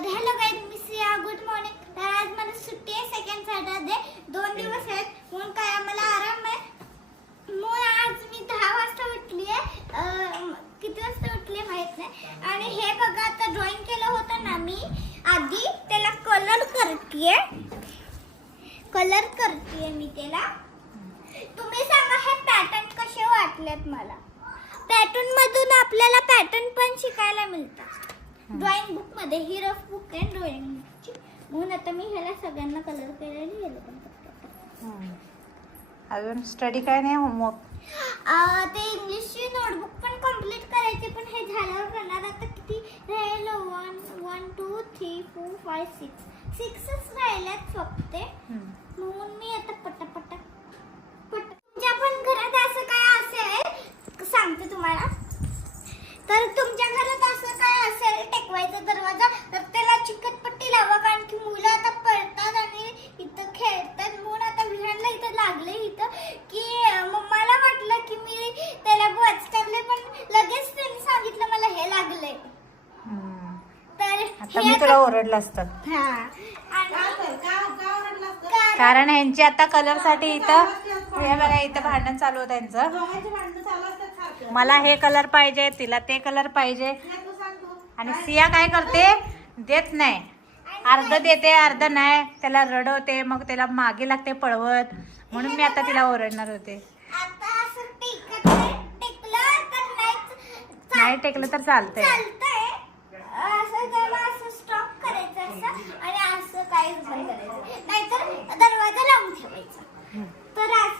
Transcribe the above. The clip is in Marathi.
तर हॅलो गाईज, मी सिया. Good morning. तर आज मला सुट्टी आहे, सेकंड सॅटर्डे. 2 दिवस आहेत म्हणून काय आम्हाला आराम आहे. म्हणून आज मी 10 वाजता उठली आहे. किती वाजता उठली माहित नाही. आणि हे बघा, आता ड्रॉइंग केलं होतं ना मी आधी, त्याला कलर करतेय मी त्याला. तुम्ही सांगा हे पॅटर्न कसे वाटलेत मला. पॅटर्न मधून आपल्याला पॅटर्न पण शिकायला मिळतात ड्रॉइंग बुक मध्ये. ही रफ बुक आहे ड्रॉइंग बुकची. म्हणून आता मी ह्याला सगळ्यांना कलर केलेली ह्याला पण करते. अजून स्टडी काय नाही, होमवर्क ते इंग्लिशची नोटबुक पण कंप्लीट करायची, पण हे झाल्यावर करणार. आता किती राहिलं? 1 2 3 4 5 6च राहिल्यात फक्त. म्हणून मी आता पटापटा तुमच्या पण घरात असं काय असेल सांगते तुम्हाला. तर तुमच्या घरात असं काय असेल टेकवायचा दरवाजा, तर त्याला चिकटपट्टी लावा. कारण की मुलं आता पळतात आणि इथं खेळतात. म्हणून आता विहानला इथं लागले इथं की मला वाटलं की मी त्याला बच करले, पण लगेच त्यांनी सांगितलं मला हे लागले. तर आता मी तुला ओरडलं असतं. कारण ह्यांची आता कलर साठी इथं हे बघा, इथं भांडण चालू होतं त्यांचं. मला हे कलर पाहिजे, तिला ते कलर पाहिजे. आणि सिया काय करते, देत नाही. अर्ध देते अर्ध नाही. त्याला रडवते, मग त्याला मागे लागते पळवत. म्हणून मी आता तिला ओरडणार होते. नाही टेकलं तर चालतंय. असं स्टॉप करायचं असं, आणि असं काहीच बंद करायचं, नाहीतर दरवाजा लावून ठेवायचा. तर असं